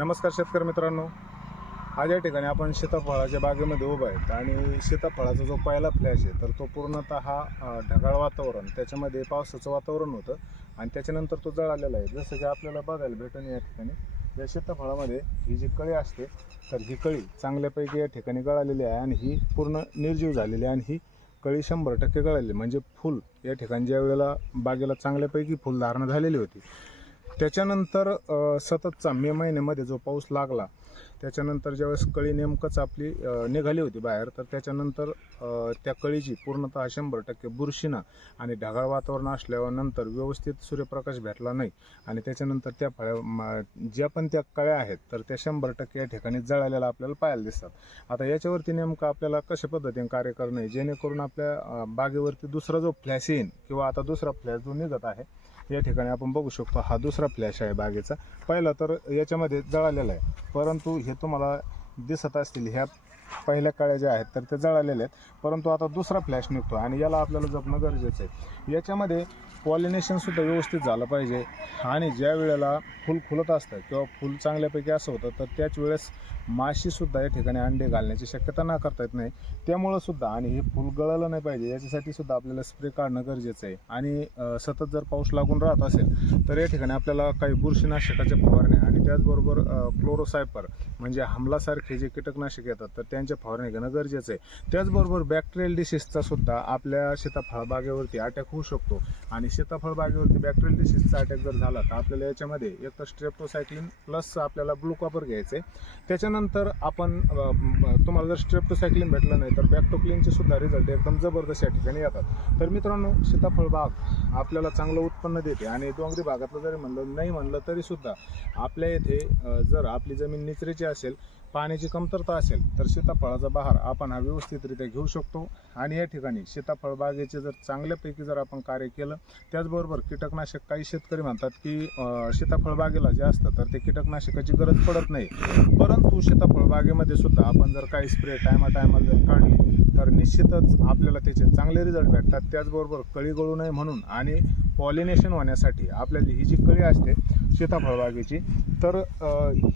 नमस्कार शेतकरी मित्रांनो. आज या ठिकाणी आपण सीताफळाच्या बागेमध्ये उभं आहेत आणि सीताफळाचा जो पहिला फ्लॅश आहे तर तो पूर्णतः हा ढगाळ वातावरण त्याच्यामध्ये पावसाचं वातावरण होतं आणि त्याच्यानंतर तो जळालेला आहे. जसं की आपल्याला बघायला भेटून या ठिकाणी या सीताफळामध्ये ही जी कळी असते तर ही कळी चांगल्यापैकी या ठिकाणी गळालेली आहे आणि ही पूर्ण निर्जीव झालेली आहे आणि ही कळी शंभर टक्के गळालेली म्हणजे फुल या ठिकाणी ज्या वेळेला बागेला चांगल्यापैकी फुलधारणा झालेली होती त्याच्यानंतर सततचा मे महिन्यामध्ये जो पाऊस लागला त्याच्यानंतर ज्यावेळेस कळी नेमकंच आपली निघाली होती बाहेर तर त्याच्यानंतर त्या कळीची पूर्णतः शंभर टक्के बुरशीनं आणि ढगाळ वातावरण असल्यावर नंतर व्यवस्थित सूर्यप्रकाश भेटला नाही. आणि त्याच्यानंतर त्या फळ्या ज्या पण त्या कळ्या आहेत तर त्या शंभर टक्के या ठिकाणी जळालेल्या आपल्याला पाहायला दिसतात. आता याच्यावरती नेमकं आपल्याला कशा पद्धतीने कार्य करणं आहे? जेणेकरून आपल्या बागेवरती दुसरा जो फ्लॅश येईन किंवा आता दुसरा फ्लॅश जो निघत आहे या ठिकाणी आपण बघू शकतो हा दुसरा फ्लॅश आहे बागेचा. पहिला तर याच्यामध्ये जळालेला आहे. परंतु हे तुम्हाला दिसत असतील ह्या पहिल्या काळ्या ज्या आहेत तर त्या जळालेल्या आहेत. परंतु आता दुसरा फ्लॅश निघतो आणि याला आपल्याला जपणं गरजेचं आहे. याच्यामध्ये पॉलिनेशनसुद्धा व्यवस्थित झालं पाहिजे. आणि ज्या वेळेला फुल खुलत असतं किंवा फुल चांगल्यापैकी असं होतं तर त्याच वेळेस माशीसुद्धा या ठिकाणी अंडे घालण्याची शक्यता ना करता येत नाही. त्यामुळं सुद्धा आणि हे फुल गळालं नाही पाहिजे याच्यासाठी सुद्धा आपल्याला स्प्रे काढणं गरजेचं आहे. आणि सतत जर पाऊस लागून राहत असेल तर या ठिकाणी आपल्याला काही बुरशीनाशकाच्या फवारण्या त्याचबरोबर क्लोरोसायपर म्हणजे हमलासारखे जे कीटकनाशक येतात तर त्यांच्या फवारणी घेणं गरजेचं आहे. त्याचबरोबर बॅक्टेरियल डिसीजचा सुद्धा आपल्या सीताफळ बागेवरती अटॅक होऊ शकतो. आणि सीताफळ बागेवरती बॅक्टेरियल डिसीजचा अटॅक जर झाला तर आपल्याला याच्यामध्ये एक तर स्ट्रेप्टोसायक्लिन प्लस आपल्याला ब्लू कॉपर घ्यायचं आहे त्याच्यानंतर आपण तुम्हाला जर स्ट्रेप्टोसायक्लिन भेटलं नाही तर बॅक्टोक्लिनचे सुद्धा रिझल्ट एकदम जबरदस्त या ठिकाणी येतात. तर मित्रांनो सीताफळ बाग आपल्याला चांगलं उत्पन्न देते. आणि डोंगरी भागातलं जरी म्हणलं नाही म्हणलं तरी सुद्धा आपल्या येथे जर आपली जमीन निचरेची असेल पाण्याची कमतरता असेल तर सीताफळाचा बहार आपण हा व्यवस्थितरित्या घेऊ शकतो. आणि या ठिकाणी सीताफळ बागेचे जर चांगल्यापैकी जर आपण कार्य केलं त्याचबरोबर कीटकनाशक काही शेतकरी म्हणतात की सीताफळ बागेला जे असतं तर ते कीटकनाशकाची गरज पडत नाही. परंतु सीताफळ बागेमध्ये सुद्धा आपण जर काही स्प्रे टायमा टायमाला जर काढली तर निश्चितच आपल्याला त्याचे चांगले रिझल्ट भेटतात. त्याचबरोबर कळी गळू नये म्हणून आणि पॉलिनेशन होण्यासाठी आपल्याला ही जी कळी असते सीताफळबागेची तर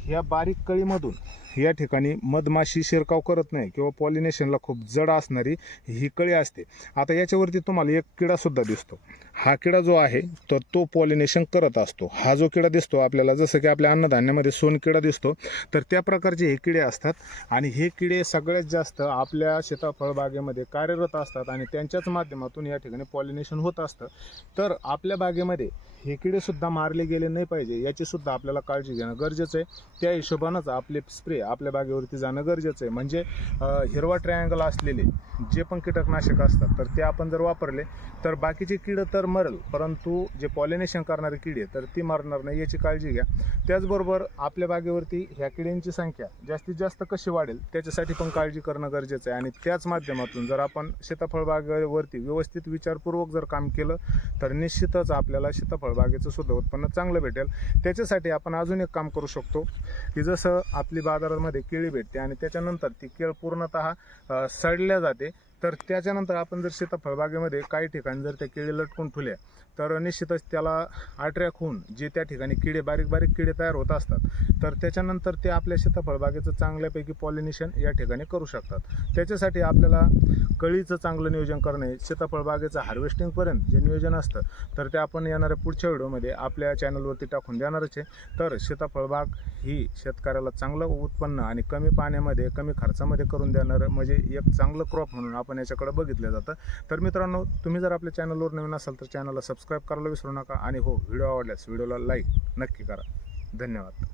ह्या बारीक कळीमधून या ठिकाणी मधमाशी शिरकाव करत नाही किंवा पॉलिनेशनला खूप जड असणारी ही कळी असते. आता याच्यावरती तुम्हाला एक किडासुद्धा दिसतो. हा किडा जो आहे तर तो पॉलिनेशन करत असतो. हा जो किडा दिसतो आपल्याला जसं की आपल्या अन्नधान्यामध्ये सोन किडा दिसतो तर त्या प्रकारचे हे किडे असतात. आणि हे किडे सगळ्यात जास्त आपल्या सीताफळबागेमध्ये कार्यरत असतात आणि त्यांच्याच माध्यमातून या ठिकाणी पॉलिनेशन होत असतं. तर आपल्या बागेमध्ये हे किडेसुद्धा मारले गेले नाही पाहिजे याची सुद्धा आपल्याला काळजी घेणं गरजेचं आहे. त्या हिशोबानंच आपले स्प्रे आपल्या बागेवरती जाणं गरजेचं आहे. म्हणजे हिरवा ट्रायंगल असलेले जे पण कीटकनाशक असतात तर ते आपण जर वापरले तर बाकीचे किडं तर मरल परंतु जे पॉलिनेशन करणारे किडे तर ती मरणार नाही याची काळजी घ्या. त्याचबरोबर आपल्या बागेवरती ह्या किड्यांची संख्या जास्तीत जास्त कशी वाढेल त्याच्यासाठी पण काळजी करणं गरजेचं आहे. आणि त्याच माध्यमातून जर आपण सीताफळ बागेवरती व्यवस्थित विचारपूर्वक जर काम केलं तर निश्चितच आपल्याला सीताफळ बागेचं सुद्धा उत्पन्न चांगलं भेटेल. त्याच्यासाठी आपण अजून एक काम करू शकतो की जसं आपली बाजारामध्ये केळी भेटते आणि त्याच्यानंतर ती केळ पूर्णतः सडल्या जाते. तर त्याच्यानंतर आपण जर सीताफळ बागेमध्ये काही ठिकाणी जर त्या केळी लटकून ठेवल्या तर निश्चितच त्याला अट्रॅक होऊन जे त्या ठिकाणी किडे बारीक बारीक किडे तयार होत असतात तर त्याच्यानंतर ते आपल्या सीताफळबागेचं चांगल्यापैकी पॉलिनेशन या ठिकाणी करू शकतात. त्याच्यासाठी आपल्याला कळीचं चांगलं नियोजन करणे सीताफळ बागेचं हार्वेस्टिंगपर्यंत जे नियोजन असतं तर ते आपण येणाऱ्या पुढच्या व्हिडिओमध्ये आपल्या चॅनलवरती टाकून देणारच आहे. तर सीताफळ बाग ही शेतकऱ्याला चांगलं उत्पन्न आणि कमी पाण्यामध्ये कमी खर्चामध्ये करून देणारं म्हणजे एक चांगलं क्रॉप म्हणून आपण याच्याकडे बघितलं जातं. तर मित्रांनो तुम्ही जर आपल्या चॅनलवर नवीन असाल तर चॅनलला सबस्क्राईब करायला विसरू नका. आणि हो व्हिडिओ आवडल्यास व्हिडिओला लाईक नक्की करा. धन्यवाद.